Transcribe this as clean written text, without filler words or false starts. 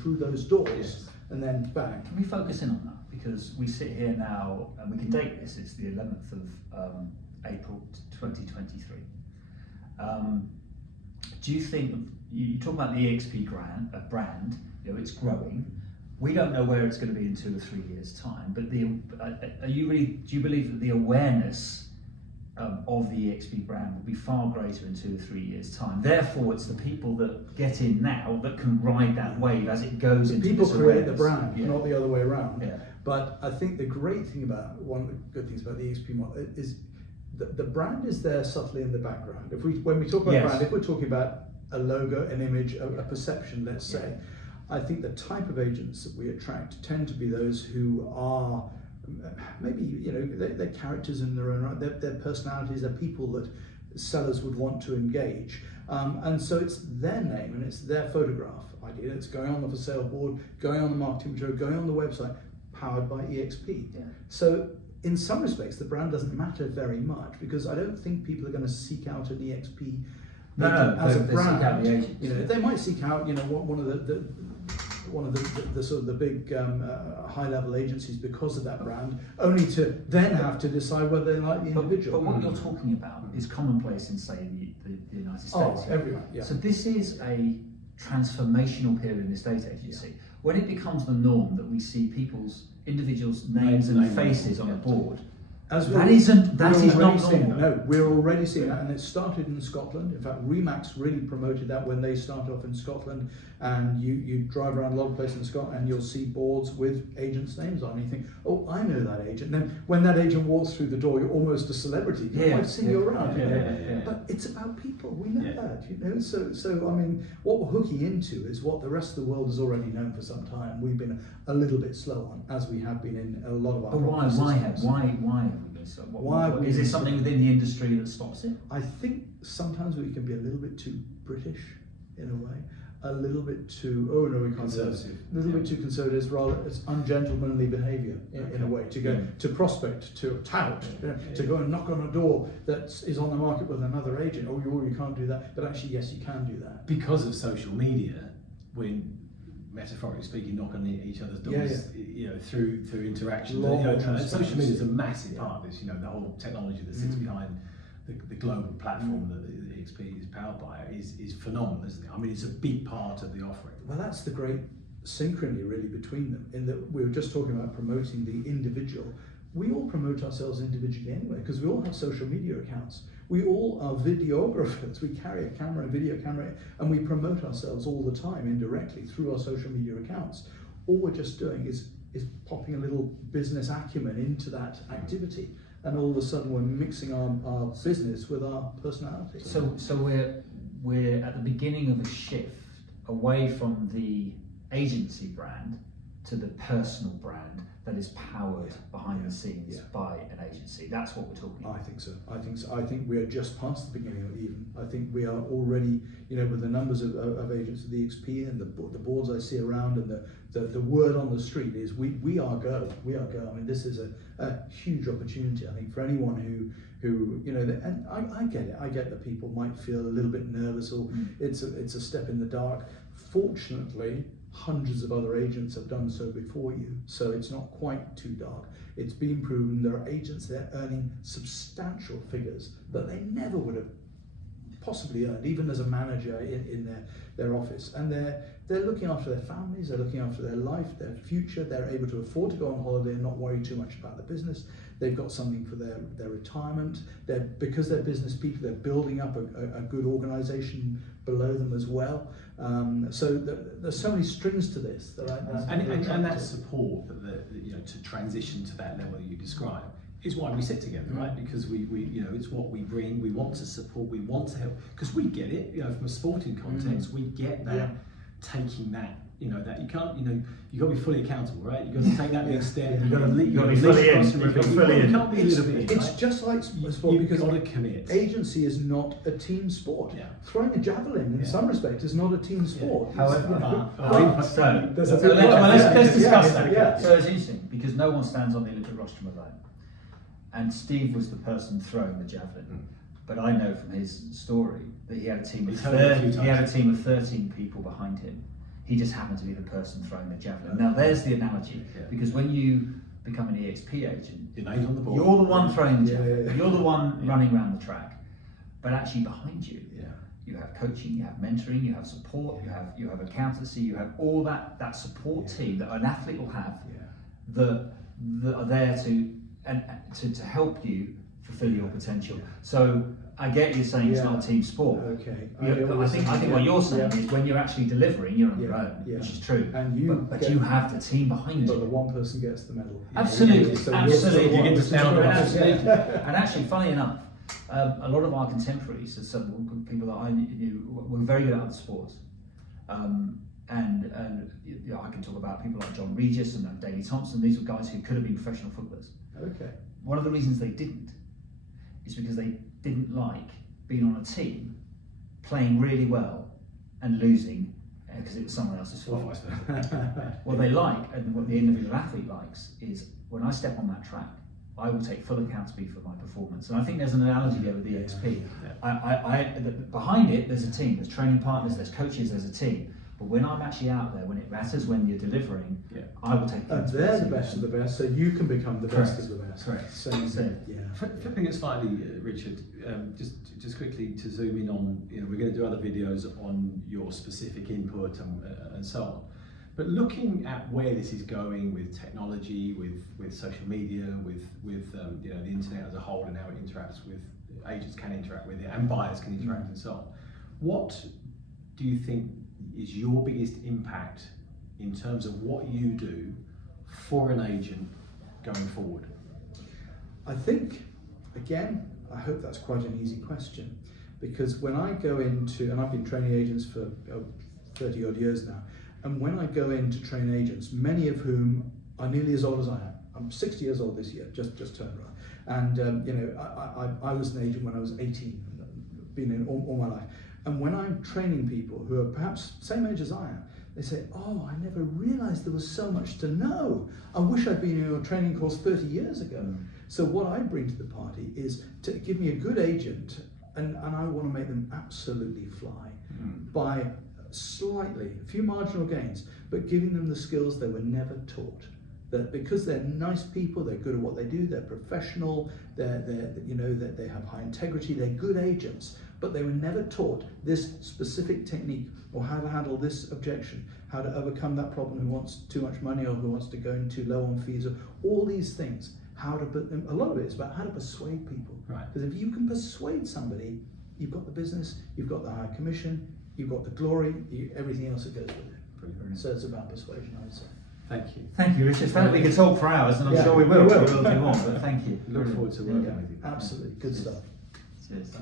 through those doors, and then bang. Can we focus in on that? Because we sit here now, and we can date this, it's the 11th of April 2023. Do you think, you talk about the EXP brand, you know, it's growing. We don't know where it's going to be in 2 or 3 years' time, but do you believe that the awareness of the EXP brand will be far greater in 2 or 3 years' time? Therefore, it's the people that get in now that can ride that wave as it goes into people this create awareness. the brand, not the other way around. Yeah. But I think the great thing about, one of the good things about the EXP model is the brand is there subtly in the background. When we talk about brand, if we're talking about a logo, an image, a perception, let's say, I think the type of agents that we attract tend to be those who are maybe, you know, they're characters in their own right, they're personalities, they're people that sellers would want to engage. And so it's their name and it's their photograph idea that's going on the for sale board, going on the marketing material, going on the website, powered by EXP. Yeah. So in some respects, the brand doesn't matter very much, because I don't think people are going to seek out an EXP as a brand. You know, they might seek out, you know, one of the sort of the big high-level agencies because of that brand, only to then have to decide whether they like the individual. But what you're talking about is commonplace in, say, the United States. Oh, everywhere, yeah. So this is a transformational period in the estate agency. Yeah. When it becomes the norm that we see individuals' names and faces on a board, that is not normal. No, we're already seeing that, and it started in Scotland. In fact, Remax really promoted that when they started off in Scotland, and you drive around a lot of places in Scotland and you'll see boards with agents' names on, and you think, oh, I know that agent. And then when that agent walks through the door, you're almost a celebrity. You might see you around. But it's about people. We know that, you know. So I mean, what we're hooking into is what the rest of the world has already known for some time. We've been a little bit slow on, as we have been in a lot of our. But why have we been so? Is there something within the industry that stops it? I think sometimes we can be a little bit too British in a way. A little bit too, oh no, we can't do this. A little bit too conservative, rather it's ungentlemanly behaviour in a way, to go to prospect, to tout, to go and knock on a door that is on the market with another agent. Oh, you can't do that, but actually yes, you can do that. Because of social media, when metaphorically speaking, knock on each other's doors, you know, through interaction. Social media is a massive part of this. You know, the whole technology that sits behind the global platform that the EXP is powered by is phenomenal, isn't it? I mean, it's a big part of the offering. Well, that's the great synchrony really between them, in that we were just talking about promoting the individual. We all promote ourselves individually anyway, because we all have social media accounts. We all are videographers. We carry a camera, a video camera, and we promote ourselves all the time indirectly through our social media accounts. All we're just doing is popping a little business acumen into that activity. And all of a sudden we're mixing our business with our personality. So we're at the beginning of a shift away from the agency brand to the personal brand that is powered behind the scenes by an agency. That's what we're talking about. I think so. I think we are just past the beginning of it even. I think we are already, you know, with the numbers of agents of the EXP and the boards I see around, and the word on the street is we are go. I mean, this is a huge opportunity, I think, for anyone who you know, and I get it. I get that people might feel a little bit nervous, or it's a step in the dark. Fortunately, hundreds of other agents have done so before you, so it's not quite too dark. It's been proven there are agents there earning substantial figures that they never would have possibly earned, even as a manager in their office. And they're looking after their families, they're looking after their life, their future. They're able to afford to go on holiday and not worry too much about the business. They've got something for their retirement. Because they're business people, they're building up a good organisation below them as well. So there's so many strings to this and that support that you know, to transition to that level that you describe is why we sit together, right? Because we you know, it's what we bring. We want to support. We want to help, because we get it. You know, from a sporting context, we get that. Taking that, you know, that you can't, you know, you got to be fully accountable, right? You got to take that next step. You got to be fully in. You can't be a little bit in. It's just like sport, because you've got to commit. Agency is not a team sport. Throwing a javelin, in some respects, is not a team sport. However, let's discuss that. So it's interesting because no one stands on the Olympic rostrum alone, and Steve was the person throwing the javelin. But I know from his story that he had a team of 13 people behind him. He just happened to be the person throwing the javelin. Now there's the analogy, because when you become an EXP agent, Your name's on the board. you're the one throwing the Yeah, javelin. yeah, yeah. You're the one running around the track, but actually behind you, Yeah. you have coaching, you have mentoring, you have support, you have accountancy, you have all that support team that an athlete will have Yeah. that are there to help you fulfill your potential. So I get you saying it's not a team sport. Okay. But I think what you're saying is when you're actually delivering, you're on your Yeah, own, yeah. which is true. And you but get- you have the team behind But you. the one person gets the medal. Absolutely, So absolutely. you're the one. Absolutely. Yeah. And actually, funny enough, a lot of our contemporaries, so some people that I knew, were very good at other sports. And you know, I can talk about people like John Regis and Daley Thompson. These were guys who could have been professional footballers. Okay. One of the reasons they didn't is because they didn't like being on a team, playing really well and losing because it was someone else's fault. What they like, and what the individual athlete likes, is when I step on that track, I will take full accountability for my performance. And I think there's an analogy there with the EXP. Behind it, there's a team, there's training partners, there's coaches, there's a team. But when I'm actually out there, when it matters, when you're delivering, I will take And they're the best of the best, so you can become the best of the best. Correct. So, yeah. Flipping it slightly, Richard, just quickly to zoom in on, you know, we're going to do other videos on your specific input and so on. But looking at where this is going with technology, with social media, with you know, the internet as a whole and how it interacts with agents can interact with it and buyers can interact and so on. What do you think is your biggest impact in terms of what you do for an agent going forward? I think, again, I hope that's quite an easy question, because when I go into, and I've been training agents for 30 odd years now, and when I go in to train agents, many of whom are nearly as old as I am. I'm 60 years old this year, just turned around. And you know, I was an agent when I was 18, been in all my life. And when I'm training people who are perhaps same age as I am, they say, oh, I never realized there was so much to know. I wish I'd been in your training course 30 years ago. So what I bring to the party is to give me a good agent, and I want to make them absolutely fly by slightly, a few marginal gains, but giving them the skills they were never taught. That because they're nice people, they're good at what they do, they're professional, you know, that they have high integrity, they're good agents, but they were never taught this specific technique or how to handle this objection, how to overcome that problem, who wants too much money or who wants to go in too low on fees, or all these things. How to put them, a lot of it is about how to persuade people. Right. Because if you can persuade somebody, you've got the business, you've got the high commission, you've got the glory, everything else that goes with it. Brilliant. So it's about persuasion, I would say. Thank you. Thank you, Richard. Felt we could talk for hours, and I'm Yeah, sure we will. we will. We will do more, but thank you. Look forward to working with you. Absolutely, good stuff. Cheers.